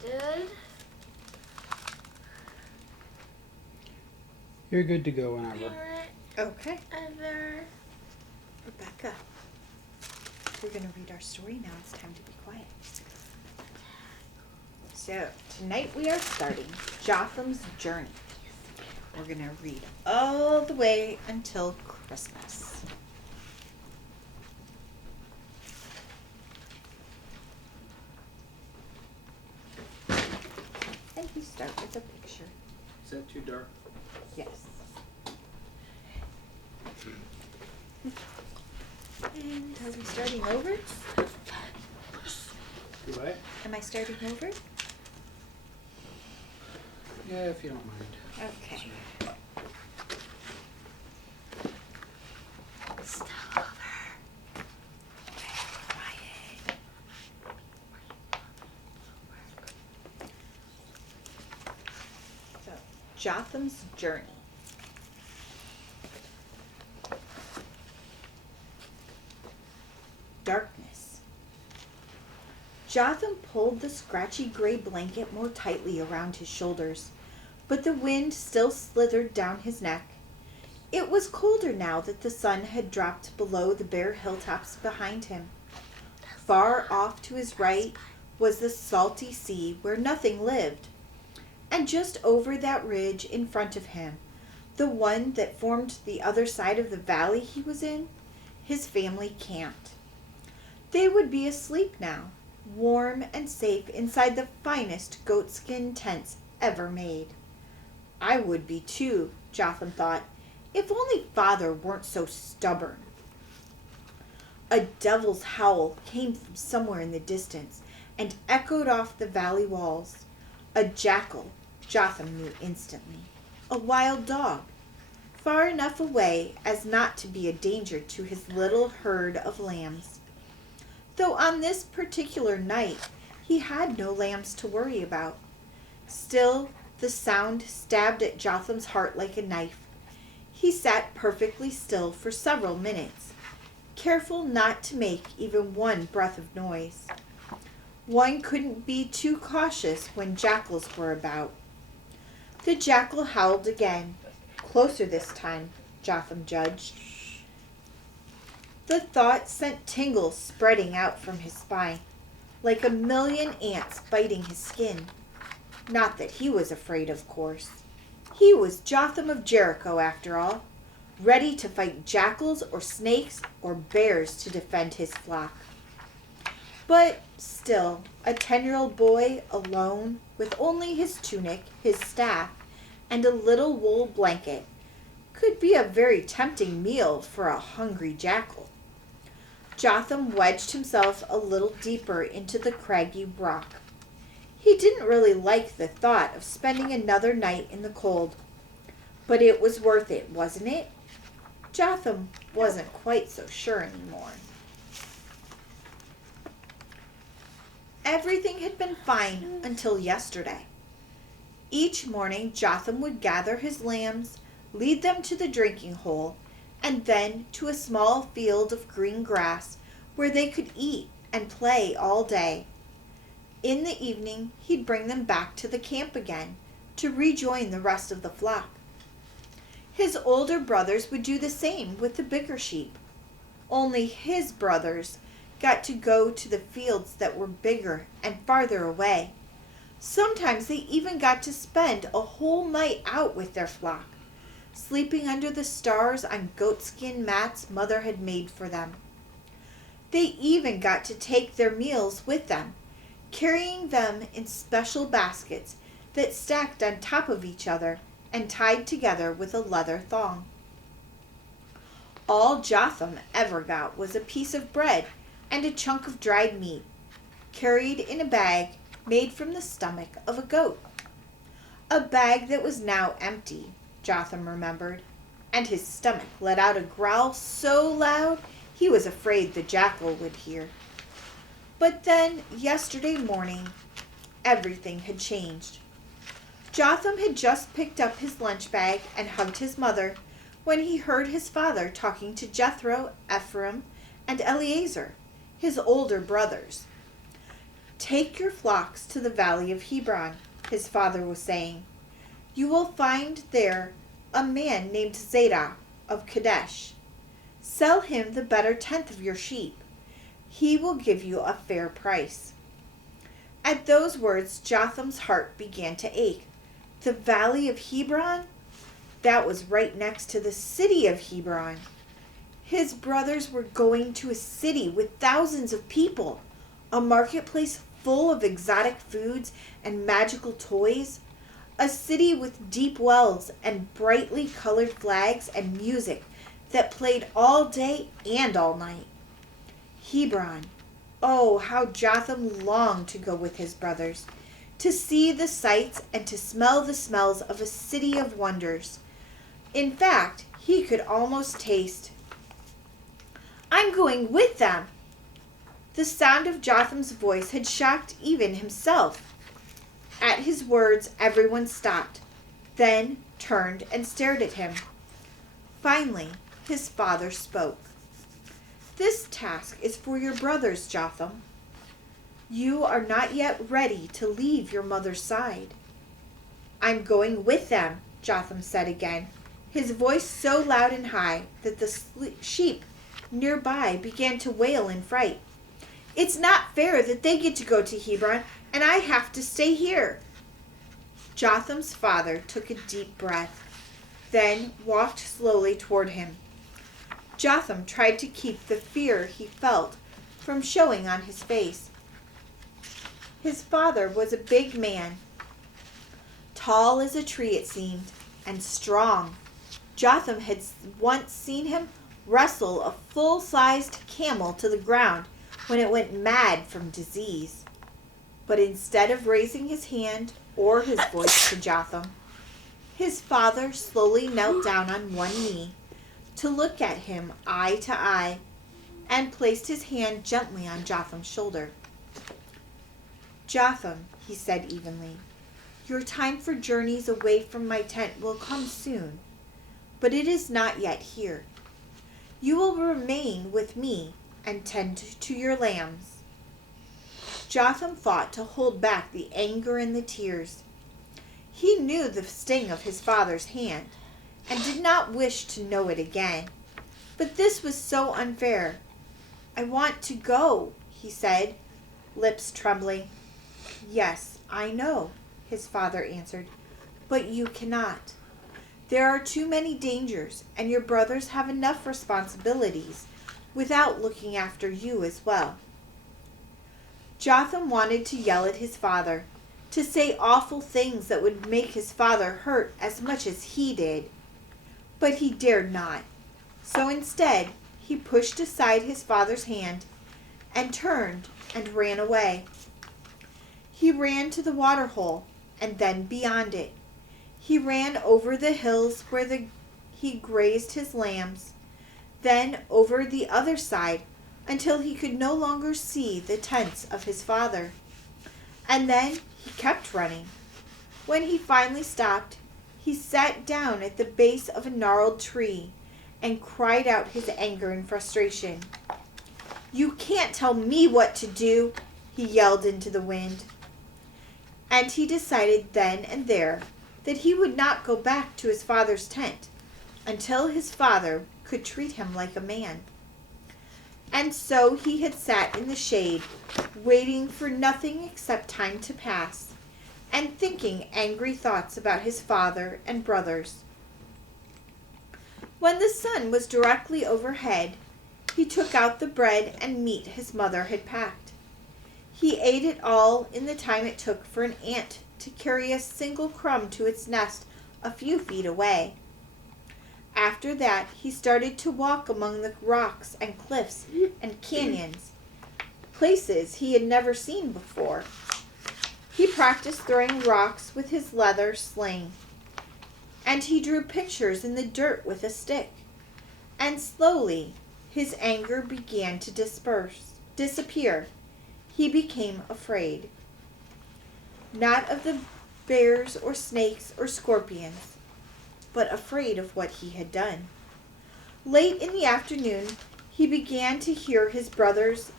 Did? You're good to go whenever. Parent Okay. ever. Rebecca, we're going to read our story now. It's time to be quiet. So, tonight we are starting Jotham's Journey. We're going to read all the way until Christmas. And we start with a picture. Is that too dark? Yes. And are we starting over? Do what? Am I starting over? Yeah, if you don't mind. Okay. Start over. Quiet. So, Jotham's Journey. Darkness. Jotham pulled the scratchy gray blanket more tightly around his shoulders, but the wind still slithered down his neck. It was colder now that the sun had dropped below the bare hilltops behind him. Far off to his right was the salty sea where nothing lived, and just over that ridge in front of him, the one that formed the other side of the valley he was in, his family camped. They would be asleep now, warm and safe inside the finest goatskin tents ever made. I would be too, Jotham thought, if only Father weren't so stubborn. A devil's howl came from somewhere in the distance and echoed off the valley walls. A jackal, Jotham knew instantly. A wild dog, far enough away as not to be a danger to his little herd of lambs. Though on this particular night he had no lambs to worry about. Still, the sound stabbed at Jotham's heart like a knife. He sat perfectly still for several minutes, careful not to make even one breath of noise. One couldn't be too cautious when jackals were about. The jackal howled again, closer this time, Jotham judged. The thought sent tingles spreading out from his spine, like a million ants biting his skin. Not that he was afraid, of course. He was Jotham of Jericho, after all, ready to fight jackals or snakes or bears to defend his flock. But still, a 10-year-old boy alone, with only his tunic, his staff, and a little wool blanket, could be a very tempting meal for a hungry jackal. Jotham wedged himself a little deeper into the craggy rock. He didn't really like the thought of spending another night in the cold. But it was worth it, wasn't it? Jotham wasn't quite so sure anymore. Everything had been fine until yesterday. Each morning Jotham would gather his lambs, lead them to the drinking hole, and then to a small field of green grass where they could eat and play all day. In the evening, he'd bring them back to the camp again to rejoin the rest of the flock. His older brothers would do the same with the bigger sheep. Only his brothers got to go to the fields that were bigger and farther away. Sometimes they even got to spend a whole night out with their flock, sleeping under the stars on goatskin mats Mother had made for them. They even got to take their meals with them, carrying them in special baskets that stacked on top of each other and tied together with a leather thong. All Jotham ever got was a piece of bread and a chunk of dried meat, carried in a bag made from the stomach of a goat. A bag that was now empty, Jotham remembered, and his stomach let out a growl so loud he was afraid the jackal would hear. But then, yesterday morning, everything had changed. Jotham had just picked up his lunch bag and hugged his mother when he heard his father talking to Jethro, Ephraim, and Eleazar, his older brothers. "Take your flocks to the valley of Hebron," his father was saying. "You will find there a man named Zadok of Kadesh. Sell him the better tenth of your sheep. He will give you a fair price." At those words, Jotham's heart began to ache. The valley of Hebron? That was right next to the city of Hebron. His brothers were going to a city with thousands of people, a marketplace full of exotic foods and magical toys, a city with deep wells and brightly colored flags and music that played all day and all night. Hebron. Oh, how Jotham longed to go with his brothers, to see the sights and to smell the smells of a city of wonders. In fact, he could almost taste. "I'm going with them." The sound of Jotham's voice had shocked even himself. At his words, everyone stopped, then turned and stared at him. Finally, his father spoke. "This task is for your brothers, Jotham. You are not yet ready to leave your mother's side." "I'm going with them," Jotham said again, his voice so loud and high that the sheep nearby began to wail in fright. "It's not fair that they get to go to Hebron and I have to stay here." Jotham's father took a deep breath, then walked slowly toward him. Jotham tried to keep the fear he felt from showing on his face. His father was a big man, tall as a tree it seemed, and strong. Jotham had once seen him wrestle a full-sized camel to the ground when it went mad from disease. But instead of raising his hand or his voice to Jotham, his father slowly knelt down on one knee to look at him eye to eye and placed his hand gently on Jotham's shoulder. "Jotham," he said evenly, "your time for journeys away from my tent will come soon, but it is not yet here. You will remain with me and tend to your lambs." Jotham fought to hold back the anger and the tears. He knew the sting of his father's hand and did not wish to know it again. But this was so unfair. "I want to go," he said, lips trembling. "Yes, I know," his father answered, "but you cannot. There are too many dangers, and your brothers have enough responsibilities without looking after you as well." Jotham wanted to yell at his father, to say awful things that would make his father hurt as much as he did. But he dared not. So instead, he pushed aside his father's hand and turned and ran away. He ran to the water hole and then beyond it. He ran over the hills where he grazed his lambs, then over the other side until he could no longer see the tents of his father. And then he kept running. When he finally stopped, he sat down at the base of a gnarled tree and cried out his anger and frustration. "You can't tell me what to do," he yelled into the wind. And he decided then and there that he would not go back to his father's tent until his father could treat him like a man. And so he had sat in the shade, waiting for nothing except time to pass, and thinking angry thoughts about his father and brothers. When the sun was directly overhead, he took out the bread and meat his mother had packed. He ate it all in the time it took for an ant to carry a single crumb to its nest a few feet away. After that, he started to walk among the rocks and cliffs and canyons, places he had never seen before. He practiced throwing rocks with his leather sling, and he drew pictures in the dirt with a stick. And slowly, his anger began to disappear. He became afraid. Not of the bears or snakes or scorpions, but afraid of what he had done. Late in the afternoon, he began to hear his brothers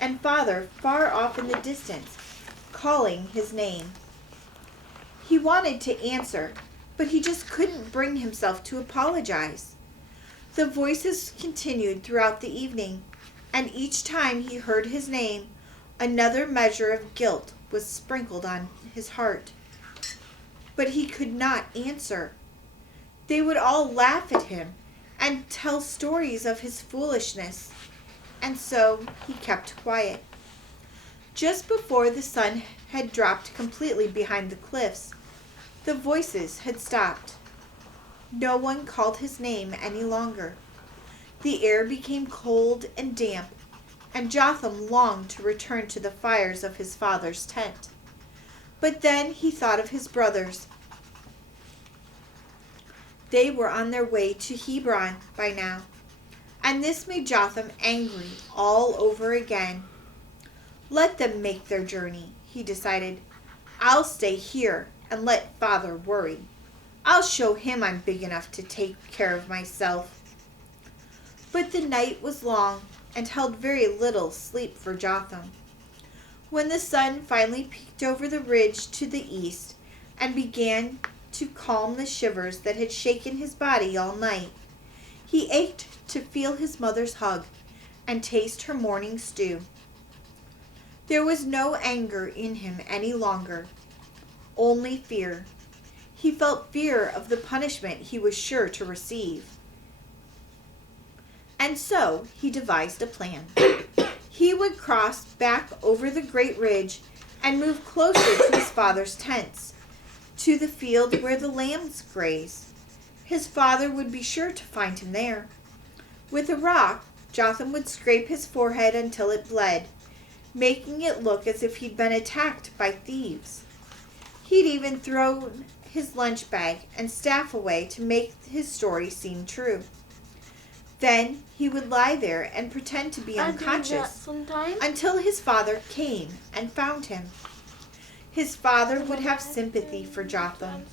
and father far off in the distance, calling his name. He wanted to answer, but he just couldn't bring himself to apologize. The voices continued throughout the evening, and each time he heard his name, another measure of guilt was sprinkled on his heart. But he could not answer. They would all laugh at him and tell stories of his foolishness, and so he kept quiet. Just before the sun had dropped completely behind the cliffs, the voices had stopped. No one called his name any longer. The air became cold and damp, and Jotham longed to return to the fires of his father's tent. But then he thought of his brothers. They were on their way to Hebron by now, and this made Jotham angry all over again. Let them make their journey, he decided. I'll stay here and let Father worry. I'll show him I'm big enough to take care of myself. But the night was long and held very little sleep for Jotham. When the sun finally peeked over the ridge to the east and began to calm the shivers that had shaken his body all night, he ached to feel his mother's hug and taste her morning stew. There was no anger in him any longer, only fear. He felt fear of the punishment he was sure to receive. And so he devised a plan. He would cross back over the great ridge and move closer to his father's tents, to the field where the lambs graze. His father would be sure to find him there. With a rock, Jotham would scrape his forehead until it bled, making it look as if he'd been attacked by thieves. He'd even thrown his lunch bag and staff away to make his story seem true. Then he would lie there and pretend to be unconscious until his father came and found him. His father would have sympathy for Jotham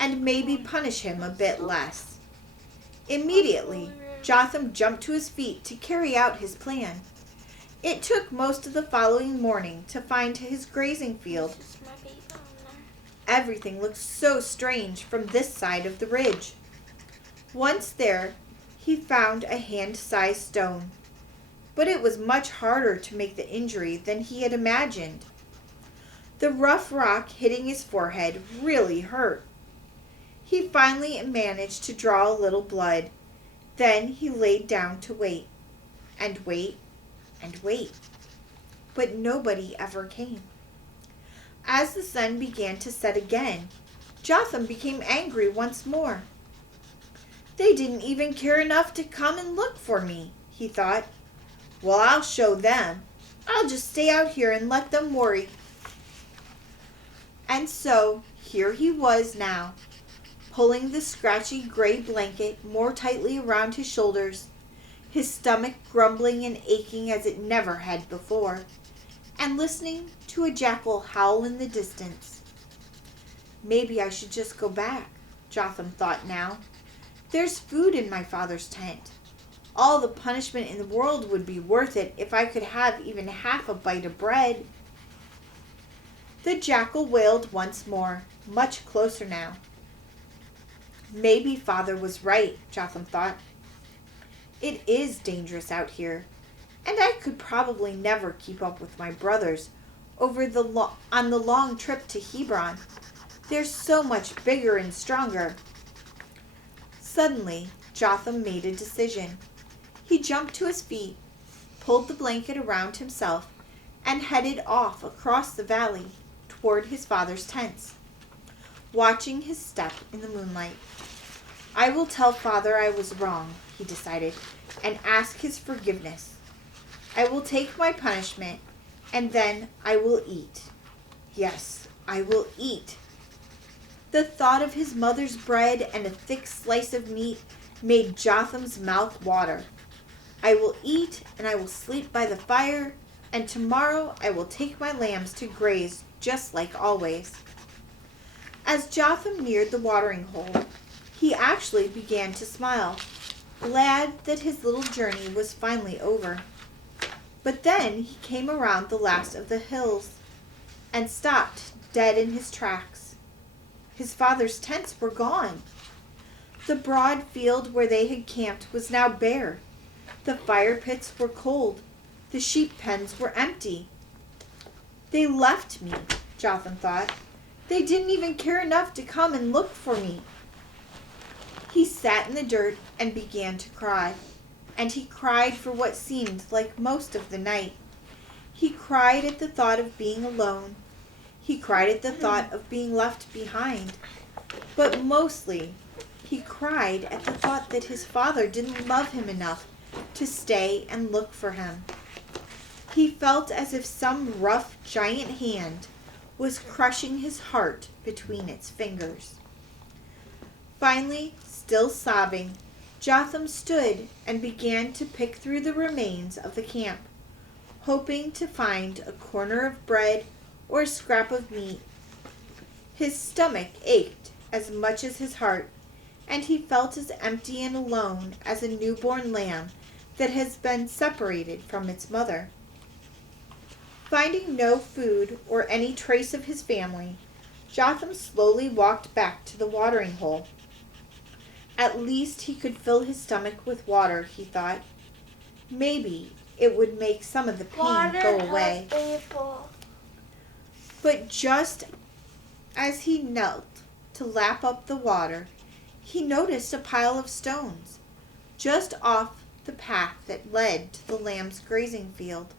and maybe punish him a bit less. Immediately, Jotham jumped to his feet to carry out his plan. It took most of the following morning to find his grazing field. Everything looked so strange from this side of the ridge. Once there, he found a hand-sized stone, but it was much harder to make the injury than he had imagined. The rough rock hitting his forehead really hurt. He finally managed to draw a little blood. Then he laid down to wait, and wait, and wait. But nobody ever came. As the sun began to set again, Jotham became angry once more. They didn't even care enough to come and look for me, he thought. Well, I'll show them. I'll just stay out here and let them worry. And so, here he was now, pulling the scratchy gray blanket more tightly around his shoulders, his stomach grumbling and aching as it never had before, and listening to a jackal howl in the distance. Maybe I should just go back, Jotham thought now. There's food in my father's tent. All the punishment in the world would be worth it if I could have even half a bite of bread. The jackal wailed once more, much closer now. Maybe father was right, Jotham thought. It is dangerous out here, and I could probably never keep up with my brothers on the long trip to Hebron. They're so much bigger and stronger. Suddenly, Jotham made a decision. He jumped to his feet, pulled the blanket around himself, and headed off across the valley toward his father's tents, watching his step in the moonlight. I will tell father I was wrong, he decided, and ask his forgiveness. I will take my punishment, and then I will eat. Yes, I will eat. The thought of his mother's bread and a thick slice of meat made Jotham's mouth water. I will eat, and I will sleep by the fire, and tomorrow I will take my lambs to graze just like always. As Jotham neared the watering hole, he actually began to smile, glad that his little journey was finally over. But then he came around the last of the hills, and stopped dead in his tracks. His father's tents were gone. The broad field where they had camped was now bare. The fire pits were cold. The sheep pens were empty. They left me, Jotham thought. They didn't even care enough to come and look for me. He sat in the dirt and began to cry. And he cried for what seemed like most of the night. He cried at the thought of being alone. He cried at the thought of being left behind. But mostly, he cried at the thought that his father didn't love him enough to stay and look for him. He felt as if some rough giant hand was crushing his heart between its fingers. Finally, still sobbing, Jotham stood and began to pick through the remains of the camp, hoping to find a corner of bread or a scrap of meat. His stomach ached as much as his heart, and he felt as empty and alone as a newborn lamb that has been separated from its mother. Finding no food or any trace of his family, Jotham slowly walked back to the watering hole. At least he could fill his stomach with water, he thought. Maybe it would make some of the pain go away. But just as he knelt to lap up the water, he noticed a pile of stones just off the path that led to the lamb's grazing field.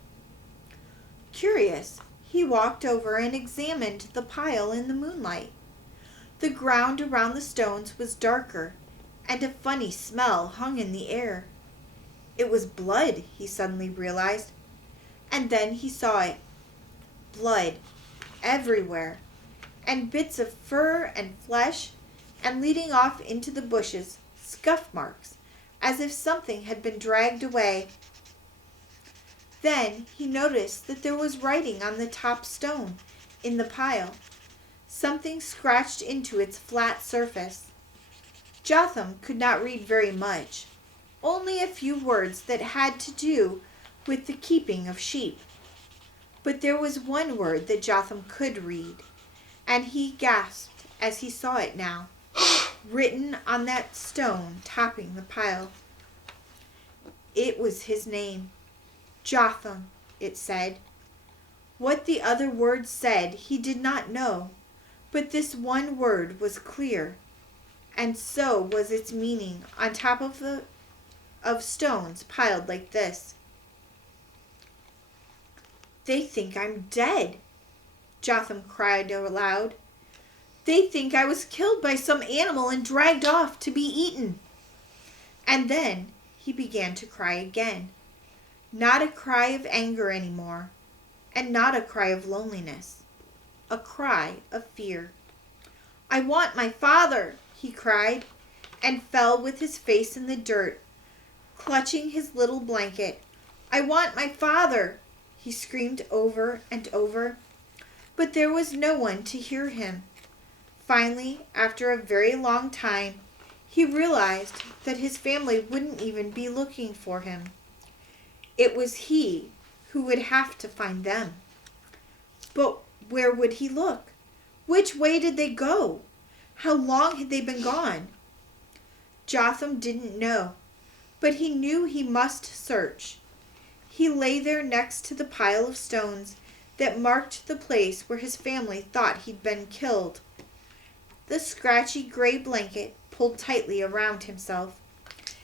Curious, he walked over and examined the pile in the moonlight. The ground around the stones was darker, and a funny smell hung in the air. It was blood, he suddenly realized, and then he saw it. Blood everywhere, and bits of fur and flesh, and leading off into the bushes, scuff marks, as if something had been dragged away. Then he noticed that there was writing on the top stone in the pile, something scratched into its flat surface. Jotham could not read very much, only a few words that had to do with the keeping of sheep. But there was one word that Jotham could read, and he gasped as he saw it now, written on that stone topping the pile. It was his name. Jotham, it said. What the other words said he did not know, but this one word was clear, and so was its meaning on top of stones piled like this. They think I'm dead, Jotham cried aloud. They think I was killed by some animal and dragged off to be eaten. And then he began to cry again. Not a cry of anger anymore, and not a cry of loneliness. A cry of fear. I want my father, he cried, and fell with his face in the dirt, clutching his little blanket. I want my father, he screamed over and over. But there was no one to hear him. Finally, after a very long time, he realized that his family wouldn't even be looking for him. It was he who would have to find them. But where would he look? Which way did they go? How long had they been gone? Jotham didn't know, but he knew he must search. He lay there next to the pile of stones that marked the place where his family thought he'd been killed. The scratchy gray blanket pulled tightly around himself,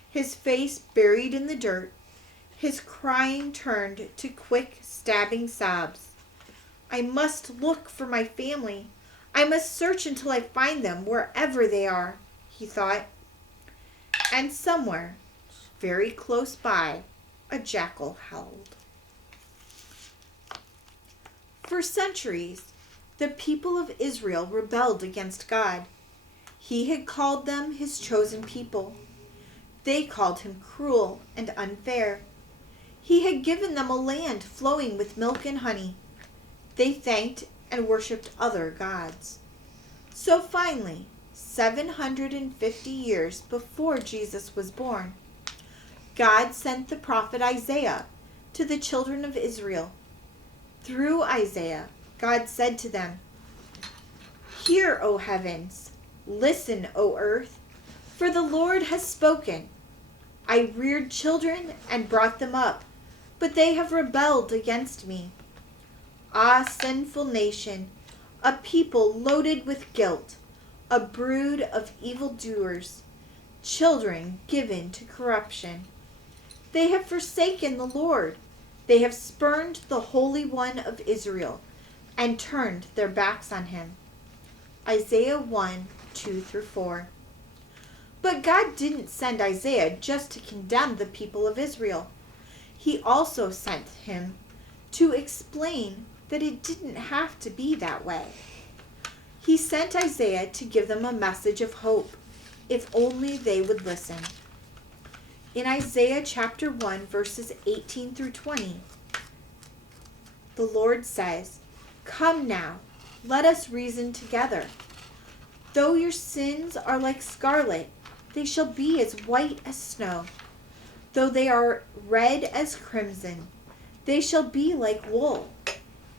his face buried in the dirt, his crying turned to quick, stabbing sobs. I must look for my family. I must search until I find them wherever they are, he thought. And somewhere, very close by, a jackal howled. For centuries, the people of Israel rebelled against God. He had called them his chosen people. They called him cruel and unfair. He had given them a land flowing with milk and honey. They thanked and worshipped other gods. So finally, 750 years before Jesus was born, God sent the prophet Isaiah to the children of Israel. Through Isaiah, God said to them, "Hear, O heavens, listen, O earth, for the Lord has spoken. I reared children and brought them up, but they have rebelled against me. Ah, sinful nation, a people loaded with guilt, a brood of evildoers, children given to corruption. They have forsaken the Lord. They have spurned the Holy One of Israel and turned their backs on him." Isaiah 1, 2-4. But God didn't send Isaiah just to condemn the people of Israel. He also sent him to explain that it didn't have to be that way. He sent Isaiah to give them a message of hope, if only they would listen. In Isaiah chapter 1, verses 18-20, the Lord says, "Come now, let us reason together. Though your sins are like scarlet, they shall be as white as snow. Though they are red as crimson, they shall be like wool.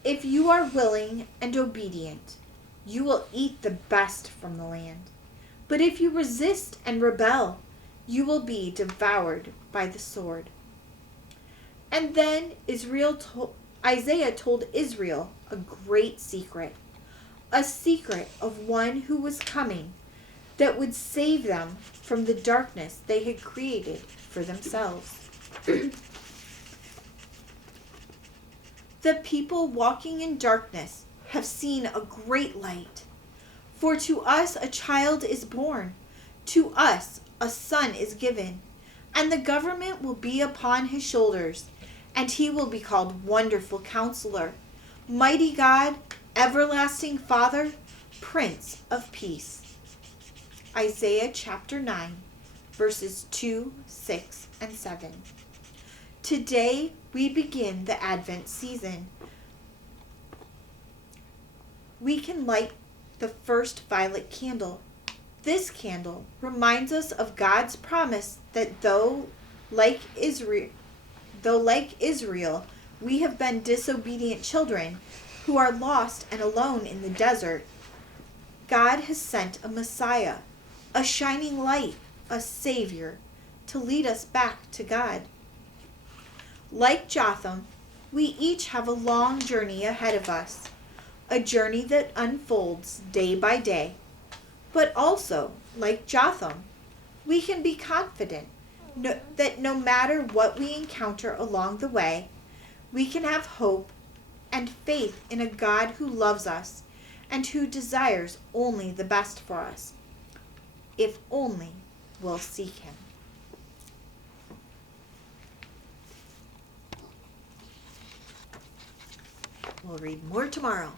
If you are willing and obedient, you will eat the best from the land. But if you resist and rebel, you will be devoured by the sword." And then Isaiah told Israel a great secret, a secret of one who was coming that would save them from the darkness they had created for themselves. The people walking in darkness have seen a great light. For to us a child is born, to us a son is given, and the government will be upon his shoulders, and he will be called Wonderful Counselor, Mighty God, Everlasting Father, Prince of Peace. Isaiah chapter 9, verses 2, 6, and 7. Today we begin the Advent season. We can light the first violet candle. This candle reminds us of God's promise that though like Israel, we have been disobedient children who are lost and alone in the desert, God has sent a Messiah, a shining light, a Savior, to lead us back to God. Like Jotham, we each have a long journey ahead of us, a journey that unfolds day by day. But also, like Jotham, we can be confident that no matter what we encounter along the way, we can have hope and faith in a God who loves us and who desires only the best for us, if only we'll seek him. We'll read more tomorrow.